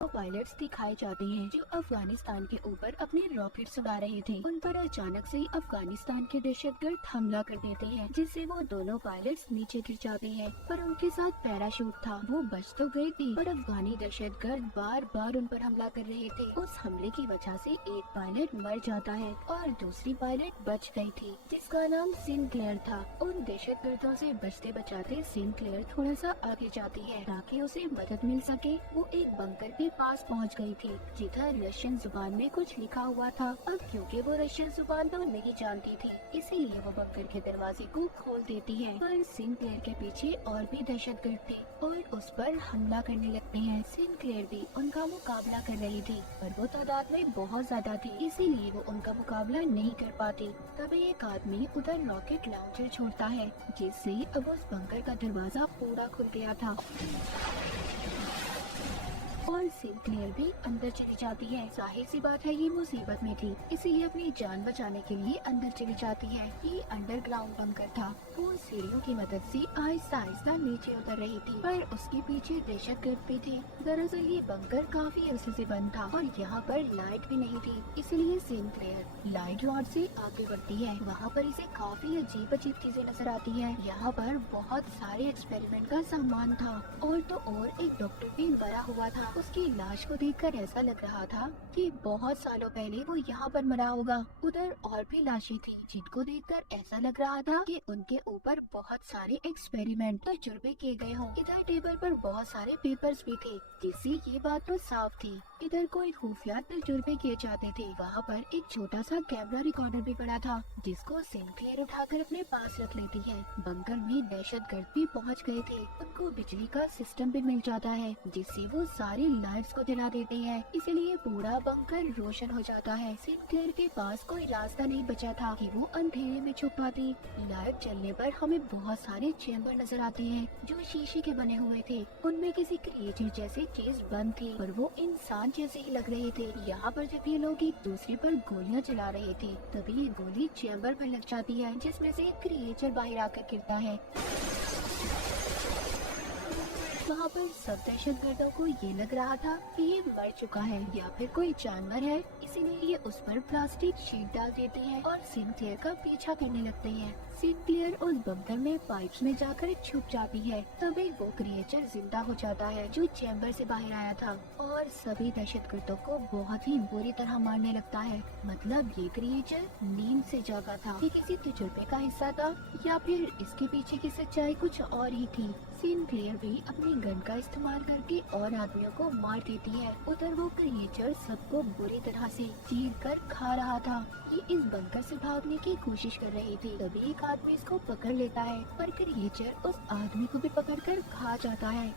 वो पायलट्स दिखाए जाते हैं जो अफगानिस्तान के ऊपर अपने रॉकेट उड़ा रहे थे। उन पर अचानक से अफगानिस्तान के दहशतगर्द हमला कर देते हैं, जिससे वो दोनों पायलट्स नीचे गिर जाते हैं। पर उनके साथ पैराशूट था, वो बच तो गए थे, पर अफगानी दहशतगर्द बार बार उन पर हमला कर रहे थे। उस हमले की वजह से एक पायलट मर जाता है और दूसरी पायलट बच गई थी, जिसका नाम सिनक्लेयर था। उन दहशतगर्दों से बचते बचाते सिनक्लेयर थोड़ा सा आगे जाती है ताकि उसे मदद मिल सके। वो एक बंकर के पास पहुंच गई थी जिधर रशियन जुबान में कुछ लिखा हुआ था। अब क्योंकि वो रशियन जुबान तो नहीं जानती थी, इसीलिए वो बंकर के दरवाजे को खोल देती है। पर सिनक्लेयर के पीछे और भी दहशतगर्द थे और उस पर हमला करने लगते हैं। सिनक्लेयर भी उनका मुकाबला कर रही थी, पर वो तादाद में बहुत ज्यादा थी, इसीलिए वो उनका मुकाबला नहीं कर पाती। तभी एक आदमी उधर रॉकेट लॉन्चर छोड़ता है, जिससे अब उस बंकर का दरवाजा पूरा खुल गया था और सिनक्लेयर भी अंदर चली जाती है। जाहिर सी बात है ये मुसीबत में थी, इसीलिए अपनी जान बचाने के लिए अंदर चली जाती है। ये अंडरग्राउंड बंकर था। वो सीढ़ियों की मदद से आहिस्ता आहिस्ता नीचे उतर रही थी, पर उसके पीछे दहशतगर्द भी थे। दरअसल ये बंकर काफी अरसे से बंद था और यहाँ पर लाइट भी नहीं थी, इसलिए सिनक्लेयर लाइट रॉड से आगे बढ़ती है। वहाँ पर इसे काफी अजीब अजीब चीजें नजर आती है। यहाँ पर बहुत सारे एक्सपेरिमेंट का सामान था और तो और एक डॉक्टर भी मरा हुआ था। उसकी लाश को देखकर ऐसा लग रहा था कि बहुत सालों पहले वो यहाँ पर मरा होगा। उधर और भी लाशें थी जिनको देखकर ऐसा लग रहा था कि उनके ऊपर बहुत सारे एक्सपेरिमेंट तजुर्बे किए गए हों। इधर टेबल पर बहुत सारे पेपर्स भी थे, जिससे ये बात तो साफ थी इधर कोई खुफिया तजुर्बे किए जाते थे। वहाँ पर एक छोटा सा कैमरा रिकॉर्डर भी पड़ा था, जिसको सिनक्लेयर उठाकर अपने पास रख लेती है। बंकर में दहशतगर्द भी पहुँच गए थे। उनको बिजली का सिस्टम भी मिल जाता है, जिससे वो सारी लाइट्स को जला देते हैं, इसलिए पूरा बंकर रोशन हो जाता है। सिनक्लेयर के पास कोई रास्ता नहीं बचा था कि वो अंधेरे में छुप पाती। लाइट जलने पर हमें बहुत सारे चेम्बर नजर आते हैं जो शीशे के बने हुए थे। उनमें किसी क्रिएचर जैसी चीज बंद थी, पर वो इंसान जैसे ही लग रहे थे। यहाँ पर जब ये लोग एक दूसरे पर गोलियां चला रहे थे, तभी ये गोली चेम्बर पर लग जाती है, जिसमें से एक क्रिएचर बाहर आकर गिरता है। वहाँ पर सब दहशतगर्दों को ये लग रहा था कि ये मर चुका है या फिर कोई जानवर है, इसीलिए ये उस पर प्लास्टिक शीट डाल देते हैं और सिनक्लेयर का पीछा करने लगते हैं। सिनक्लेयर उस बंकर में पाइप्स में जाकर छुप जाती है। तभी वो क्रिएचर जिंदा हो जाता है जो चैम्बर से बाहर आया था और सभी दहशतगर्दों को बहुत ही बुरी तरह मारने लगता है। मतलब ये क्रिएचर नींद से जागा था, ये किसी तजुर्बे का हिस्सा था या फिर इसके पीछे की सच्चाई कुछ और ही थी। सिनक्लेयर भी अपनी गन का इस्तेमाल करके और आदमियों को मार देती है। उधर वो क्रिएचर सबको बुरी तरह से चीर कर खा रहा था। ये इस बंकर से भागने की कोशिश कर रही थी, तभी एक आदमी इसको पकड़ लेता है, पर क्रिएचर उस आदमी को भी पकड़कर खा जाता है।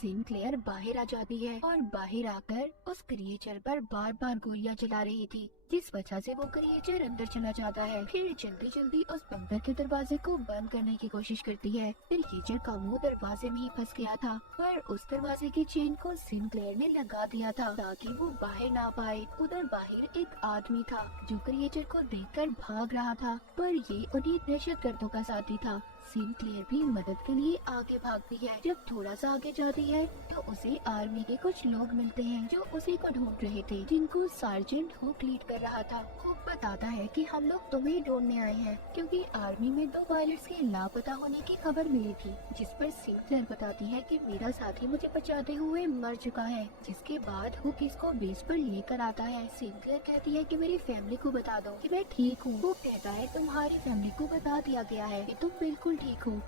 सिनक्लेयर बाहर आ जाती है और बाहर आकर उस क्रिएचर पर बार बार गोलियां चला रही थी, जिस वजह से वो क्रिएचर अंदर चला जाता है। फिर जल्दी जल्दी उस बंकर के दरवाजे को बंद करने की कोशिश करती है। फिर क्रिएचर का मुंह दरवाजे में ही फंस गया था, पर उस दरवाजे की चेन को सिनक्लेयर ने लगा दिया था ताकि वो बाहर ना पाए। उधर बाहर एक आदमी था जो क्रिएचर को देखकर भाग रहा था, पर ये उन्हीं दहशतगर्दों का साथी था। सिनक्लेयर भी मदद के लिए आगे भागती है। जब थोड़ा सा आगे जाती है तो उसे आर्मी के कुछ लोग मिलते हैं जो उसी को ढूंढ रहे थे, जिनको सार्जेंट हुक लीड कर रहा था। हुक बताता है कि हम लोग तुम्हें ढूंढने आए हैं क्योंकि आर्मी में 2 पायलट्स के लापता होने की खबर मिली थी, जिस पर सिनक्लेयर बताती है कि मेरा साथी मुझे बचाते हुए मर चुका है। जिसके बाद हुक इसको बेस पर लेकर आता है। सिनक्लेयर कहती है कि मेरी फैमिली को बता दो कि मैं ठीक हूँ। हुक कहता है तुम्हारी फैमिली को बता दिया गया है कि तुम बिल्कुल ठीक हो।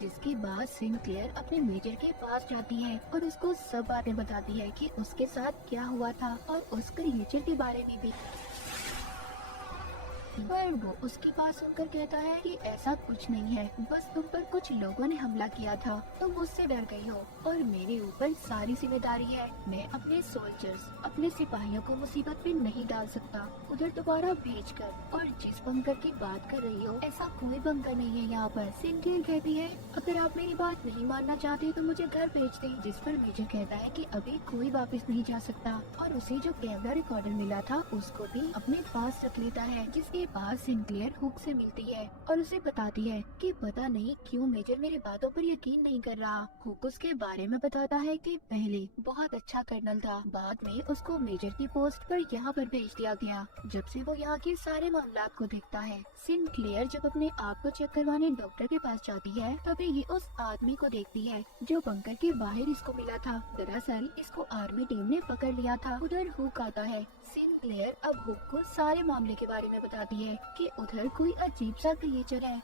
जिसके बाद सिनक्लेयर अपने मेजर के पास जाती है और उसको सब बातें बताती है कि उसके साथ क्या हुआ था और उस क्रिएचर के बारे में भी। पर वो उसकी बात सुनकर कहता है कि ऐसा कुछ नहीं है, बस तुम पर कुछ लोगों ने हमला किया था, तुम मुझसे डर गई हो और मेरे ऊपर सारी जिम्मेदारी है। मैं अपने सोल्जर्स, अपने सिपाहियों को मुसीबत में नहीं डाल सकता उधर दोबारा भेजकर। और जिस बंकर की बात कर रही हो ऐसा कोई बंकर नहीं है यहाँ पर। सिनक्लेयर कहती है अगर आप मेरी बात नहीं मानना चाहते तो मुझे घर भेज दें। जिस पर मेजर कहता है कि अभी कोई वापस नहीं जा सकता और उसे जो कैमरा रिकॉर्डर मिला था उसको भी अपने पास रख लेता है, जिसके के बाद सिंक्लेयर हुक से मिलती है और उसे बताती है कि पता नहीं क्यों मेजर मेरे बातों पर यकीन नहीं कर रहा। हुक उसके बारे में बताता है कि पहले बहुत अच्छा कर्नल था, बाद में उसको मेजर की पोस्ट पर यहाँ पर भेज दिया गया। जब से वो यहाँ के सारे मामलात को देखता है। सिंक्लेयर जब अपने आप को चेक करवाने डॉक्टर के पास जाती है तभी ये उस आदमी को देखती है जो बंकर के बाहर इसको मिला था। दरअसल इसको आर्मी टीम ने पकड़ लिया था। उधर हुक आता है। सिंक्लेयर अब हुक को सारे मामले के बारे में बताती है कि उधर कोई अजीब सा क्रिएचर है।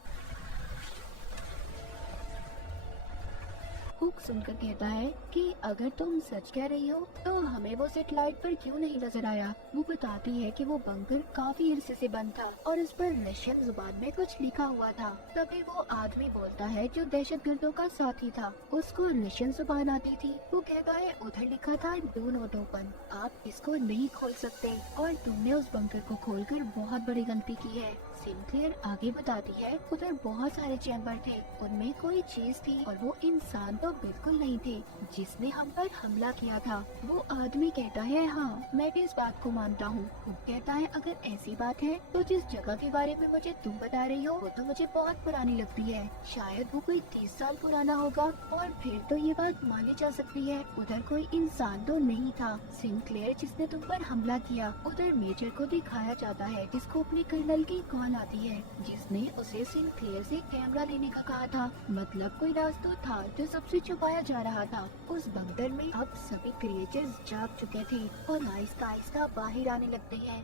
हुक सुनकर कहता है कि अगर तुम सच कह रही हो तो हमें वो सेटेलाइट पर क्यों नहीं नजर आया। वो बताती है कि वो बंकर काफी अरसे से बंद था और उस पर रशियन जुबान में कुछ लिखा हुआ था। तभी वो आदमी बोलता है जो दहशतगर्दों का साथी था, उसको रशियन जुबान आती थी। वो कहता है उधर लिखा था डू नॉट ओपन, आप इसको नहीं खोल सकते और तुमने उस बंकर को खोलकर बहुत बड़ी गलती की है। सिंक्लेयर आगे बताती है उधर बहुत सारे चैम्बर थे, उनमें कोई चीज थी और वो इंसान तो बिल्कुल नहीं थे जिसने हम पर हमला किया था। वो आदमी कहता है हाँ मैं भी इस बात को मानता हूँ। वो कहता है अगर ऐसी बात है तो जिस जगह के बारे में मुझे तुम बता रही हो वो तो मुझे बहुत पुरानी लगती है, शायद वो कोई 30 साल पुराना होगा और फिर तो ये बात मानी जा सकती है उधर कोई इंसान तो नहीं था सिंक्लेयर जिसने तुम पर हमला किया। उधर मेजर को दिखाया जाता है जिसको अपने कर्नल की कॉल आती है जिसने उसे सिंक्लेयर से कैमरा लेने का कहा था। मतलब कोई राज तो था जो सबसे छुपाया जा रहा था। उस बंकर में अब सभी क्रिएचर्स जाग चुके थे और आहिस्ता आहिस्ता बाहर आने लगते हैं।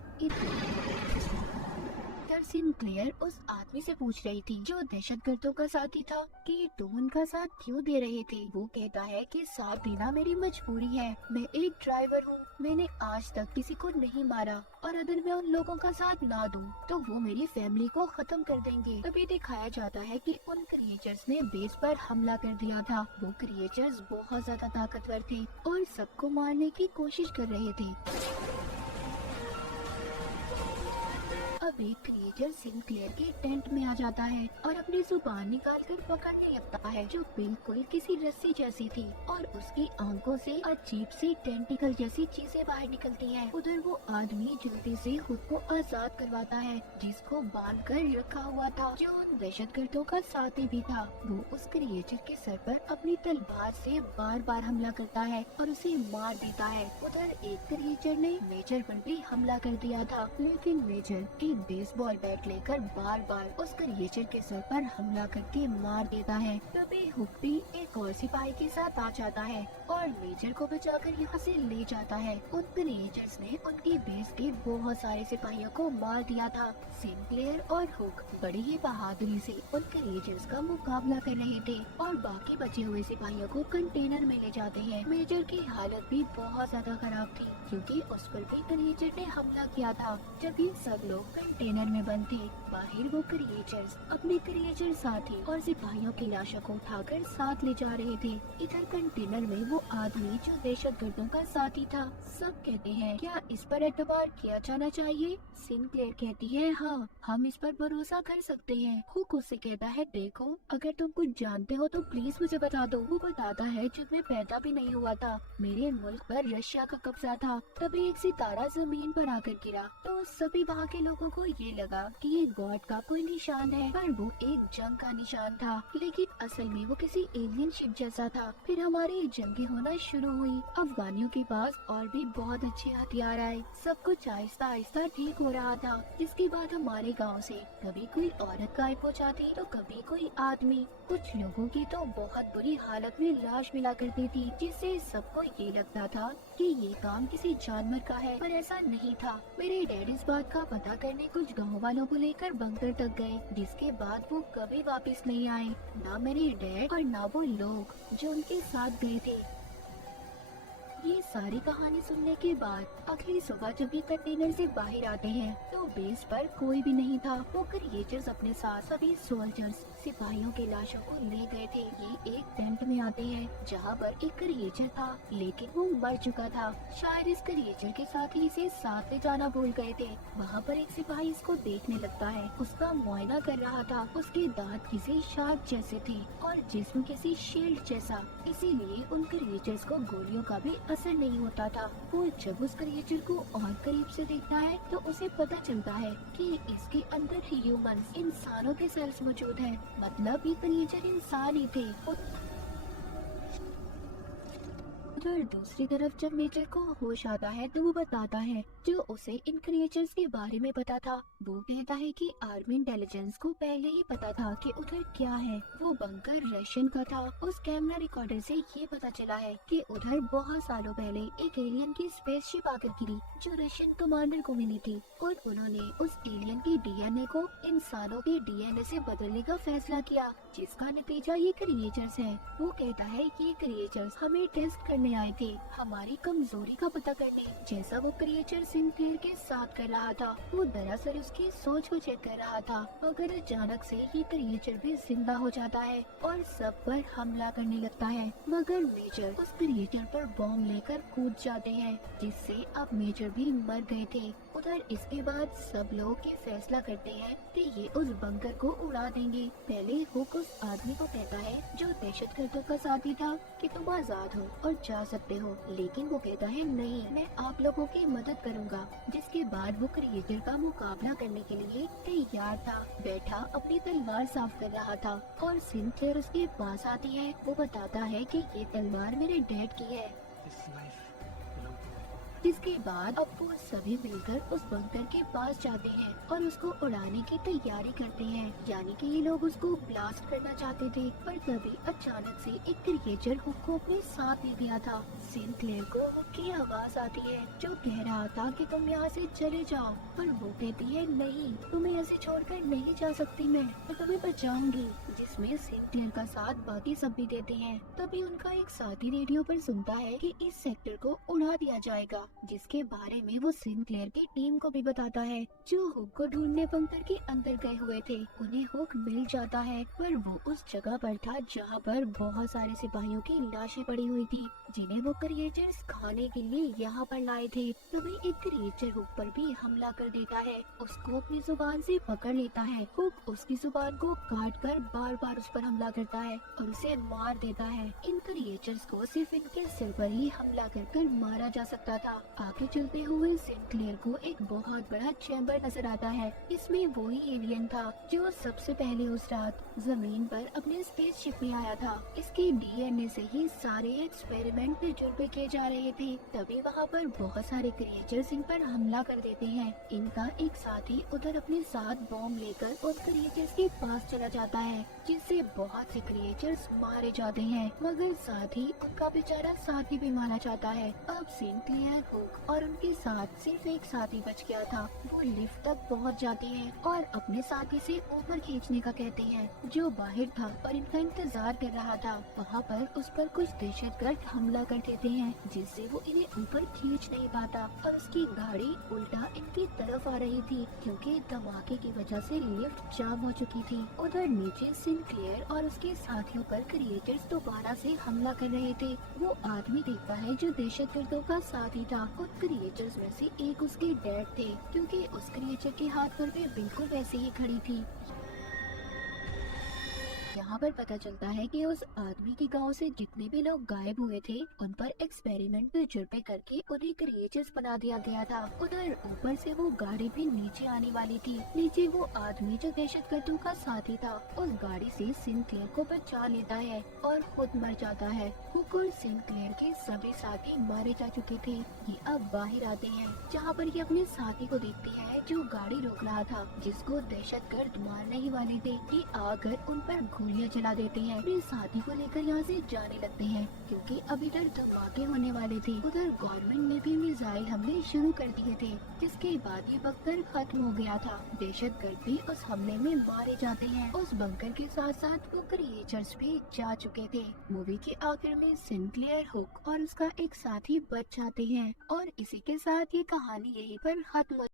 सिंक्लेयर उस आदमी से पूछ रही थी जो दहशतगर्दों का साथी था कि तुम उनका साथ क्यों दे रहे थे। वो कहता है कि साथ देना मेरी मजबूरी है, मैं एक ड्राइवर हूँ, मैंने आज तक किसी को नहीं मारा और अगर मैं उन लोगों का साथ ना दूं तो वो मेरी फैमिली को खत्म कर देंगे। तभी दिखाया जाता है कि उन क्रिएचर्स ने बेस पर हमला कर दिया था। वो क्रिएचर्स बहुत ज्यादा ताकतवर थे और सबको मारने की कोशिश कर रहे थे। अब एक क्रिएचर सिंक्लेयर के टेंट में आ जाता है और अपनी जुबान निकालकर पकड़ने लगता है जो बिल्कुल किसी रस्सी जैसी थी और उसकी आंखों से अजीब सी टेंटिकल जैसी चीजें बाहर निकलती हैं। उधर वो आदमी जल्दी से खुद को आजाद करवाता है जिसको बांध कर रखा हुआ था जो उन दहशतगर्दों का साथी भी था। वो उस क्रिएचर के सर पर अपनी तलवार से बार बार हमला करता है और उसे मार देता है। उधर एक क्रिएचर ने मेजर पर भी हमला कर दिया था लेकिन मेजर बेसबॉल बैट लेकर बार बार उस क्रिएचर के सर पर हमला करके मार देता है। तभी हुक भी एक और सिपाही के साथ आ जाता है और मेजर को बचाकर यहाँ से ले जाता है। उन क्रिएचर्स ने उनकी बेस के बहुत सारे सिपाहियों को मार दिया था। सिंक्लेयर और हुक बड़ी ही बहादुरी से उन क्रिएचर्स का मुकाबला कर रहे थे और बाकी बचे हुए सिपाहियों को कंटेनर में ले जाते हैं। मेजर की हालत भी बहुत ज्यादा खराब थी क्योंकि उस पर भी क्रिएचर ने हमला किया था। जब ये सब लोग कंटेनर में बंद थे, बाहर वो क्रिएचर्स अपने क्रिएचर साथी और सिपाहियों की लाशों को उठाकर साथ ले जा रहे थे। इधर कंटेनर में वो आदमी जो दहशतगर्दों का साथी था। सब कहते हैं क्या इस पर एतबार किया जाना चाहिए। सिंक्लेयर कहती है हाँ हम इस पर भरोसा कर सकते हैं। हुक उससे कहता है देखो अगर तुम कुछ जानते हो तो प्लीज मुझे बता दो। वो बताता है जब मैं पैदा भी नहीं हुआ था मेरे मुल्क पर रशिया का कब्जा था, तभी एक सितारा जमीन पर आकर गिरा तो सभी वहाँ के लोगों को ये लगा कि ये गॉड का कोई निशान है, पर वो एक जंग का निशान था लेकिन असल में वो किसी एलियन शिप जैसा था। फिर हमारी जंगे होना शुरू हुई। अफगानियों के पास और भी बहुत अच्छे हथियार आए। सब कुछ आहिस्ता आहिस्ता ठीक हो रहा था। जिसके बाद हमारे गांव से कभी कोई औरत गायब हो जाती तो कभी कोई आदमी। कुछ लोगों की तो बहुत बुरी हालत में लाश मिला करती थी जिससे सबको ये लगता था कि ये काम किसी जानवर का है, पर ऐसा नहीं था। मेरे डैडी इस बात का पता करने कुछ गाँव वालों को लेकर बंकर तक गए जिसके बाद वो कभी वापस नहीं आए, ना मेरे डैड और ना वो लोग जो उनके साथ गए थे। ये सारी कहानी सुनने के बाद अगली सुबह जब ये कंटेनर से बाहर आते हैं तो बेस पर कोई भी नहीं था। वो क्रिएचर्स अपने साथ सभी सोल्जर्स सिपाहियों की लाशों को ले गए थे। ये एक टेंट में आते हैं जहाँ पर एक क्रिएचर था, लेकिन वो मर चुका था। शायद इस क्रिएचर के साथ ही इसे साथ ले जाना भूल गए थे। वहाँ पर एक सिपाही इसको देखने लगता है, उसका मुआयना कर रहा था। उसके दांत किसी शार्क जैसे थे और जिस्म किसी शील्ड जैसा, इसीलिए उन क्रिएचर्स को गोलियों का भी असर नहीं होता था। वो जब उस क्रिएचर को और करीब से देखता है तो उसे पता चलता है कि इसके अंदर ह्यूमन इंसानों के सेल्स मौजूद हैं। मतलब ये क्रिएचर इंसान ही थे। उधर दूसरी तरफ जब मेजर को होश आता है तो वो बताता है जो उसे इन क्रिएचर्स के बारे में पता था। वो कहता है कि आर्मी इंटेलिजेंस को पहले ही पता था कि उधर क्या है। वो बंकर रशियन का था। उस कैमरा रिकॉर्डर से ये पता चला है कि उधर बहुत सालों पहले एक एलियन की स्पेसशिप आकर गिरी जो रशियन कमांडर को मिली थी, और उन्होंने उस एलियन के डीएनए को इंसानों के डीएनए से बदलने का फैसला किया, जिसका नतीजा ये क्रिएचर्स है। वो कहता है ये क्रिएचर्स हमें टेस्ट करने आए थे, हमारी कमजोरी का पता करने, जैसा वो क्रिएचर सिंक्लेयर के साथ कर रहा था। वो दरअसल उसकी सोच को चेक कर रहा था, मगर अचानक से ये क्रिएचर भी जिंदा हो जाता है और सब पर हमला करने लगता है। मगर मेजर उस क्रिएचर पर बॉम्ब लेकर कूद जाते हैं, जिससे अब मेजर भी मर गए थे। उधर इसके बाद सब लोग ये फैसला करते हैं कि ये उस बंकर को उड़ा देंगे। पहले हुक उस आदमी को कहता है जो दहशतगर्दों का साथी था कि तुम आजाद हो और जा सकते हो, लेकिन वो कहता है नहीं, मैं आप लोगों की मदद करूंगा। जिसके बाद वो क्रिएचर का मुकाबला करने के लिए तैयार था। बैठा अपनी तलवार साफ कर रहा था और सिंक्लेयर उसके पास आती है। वो बताता है कि ये तलवार मेरे डैड की है। जिसके बाद अब वो सभी मिलकर उस बंकर के पास जाते हैं और उसको उड़ाने की तैयारी करते हैं। यानी कि ये लोग उसको ब्लास्ट करना चाहते थे, पर तभी अचानक से एक क्रिएचर हुक को अपने साथ ले गया था। सिंक्लेयर को हुक की आवाज आती है जो कह रहा था कि तुम यहाँ से चले जाओ, पर वो कहती है नहीं, तुम्हें ऐसे छोड़कर नहीं जा सकती, मैं तुम्हें बचाऊंगी। जिसमें सिंक्लेयर का साथ बाकी सब भी देते हैं। तभी उनका एक साथी रेडियो पर सुनता है कि इस सेक्टर को उड़ा दिया जाएगा, जिसके बारे में वो सिंक्लेयर की टीम को भी बताता है जो हुक को ढूंढने बंकर के अंदर गए हुए थे। उन्हें हुक मिल जाता है, पर वो उस जगह पर था जहाँ पर बहुत सारे सिपाहियों की लाशें पड़ी हुई थी, जिन्हें वो क्रिएचर्स खाने के लिए यहाँ पर लाए थे। तभी एक क्रिएचर हुक पर भी हमला कर देता है, उसको अपनी जुबान से पकड़ लेता है। हुक उसकी जुबान को काट कर बार बार उस पर हमला करता है और उसे मार देता है। इन क्रिएचर्स को सिर्फ इनके सिर पर ही हमला कर मारा जा सकता था। आगे चलते हुए सिंक्लेयर को एक बहुत बड़ा चैम्बर नजर आता है। इसमें वही एलियन था जो सबसे पहले उस रात जमीन पर अपने स्पेसशिप में आया था। इसके डीएनए से ही सारे एक्सपेरिमेंट तजुर्बे किए जा रहे थे। तभी वहाँ पर बहुत सारे क्रिएचर्स इन पर हमला कर देते हैं। इनका एक साथी उधर अपने साथ बॉम्ब लेकर उस क्रिएचर्स के पास चला जाता है, जिससे बहुत से क्रिएचर्स मारे जाते हैं, मगर साथ ही उनका बेचारा साथी भी मारा जाता है। अब सिंक्लेयर हुक और उनके साथ सिर्फ एक साथी बच गया था। वो लिफ्ट तक पहुंच जाते हैं और अपने साथी से ऊपर खींचने का कहते हैं, जो बाहर था और इनका इंतजार कर रहा था। वहाँ पर उस पर कुछ दहशतगर्द हमला कर देते हैं, जिससे वो इन्हें ऊपर खींच नहीं पाता और उसकी गाड़ी उल्टा इनकी तरफ आ रही थी, क्योंकि धमाके की वजह से लिफ्ट जाम हो चुकी थी। उधर नीचे सिंक्लेयर और उसके साथियों पर क्रिएचर्स दोबारा से हमला कर रहे थे। वो आदमी देखता है जो दहशतगर्दों का साथी था। उन क्रिएचर्स में से एक उसके डैड थे, क्योंकि उस क्रिएचर के हाथ पर भी बिल्कुल वैसे ही खड़ी थी। यहाँ पर पता चलता है कि उस आदमी के गांव से जितने भी लोग गायब हुए थे, उन पर एक्सपेरिमेंट तजुर्बे करके उन्हें क्रिएचर्स बना दिया गया था। उधर ऊपर से वो गाड़ी भी नीचे आने वाली थी। नीचे वो आदमी जो दहशतगर्दों का साथी था, उस गाड़ी से सिंक्लेयर को बचा लेता है और खुद मर जाता है। हुक और सिंक्लेयर के सभी साथी मारे जा चुके थे। ये अब बाहर आते हैं, जहाँ पर ये अपने साथी को देखते हैं जो गाड़ी रोक रहा था, जिसको दहशतगर्द मारने ही वाले थे। ये आकर उन पर गोलियां चला देते हैं। अपने साथी को लेकर यहाँ से जाने लगते हैं, क्योंकि अब इधर धमाके होने वाले थे। उधर गवर्नमेंट ने भी मिसाइल हमले शुरू कर दिए थे, जिसके बाद ये बंकर खत्म हो गया था। दहशतगर्द भी उस हमले में मारे जाते हैं। उस बंकर के साथ साथ वो क्रिएचर्स भी जा चुके थे। मूवी के आखिर में सिंक्लेयर, हुक और उसका एक साथी बच जाते हैं और इसी के साथ ये कहानी यहीं पर खत्म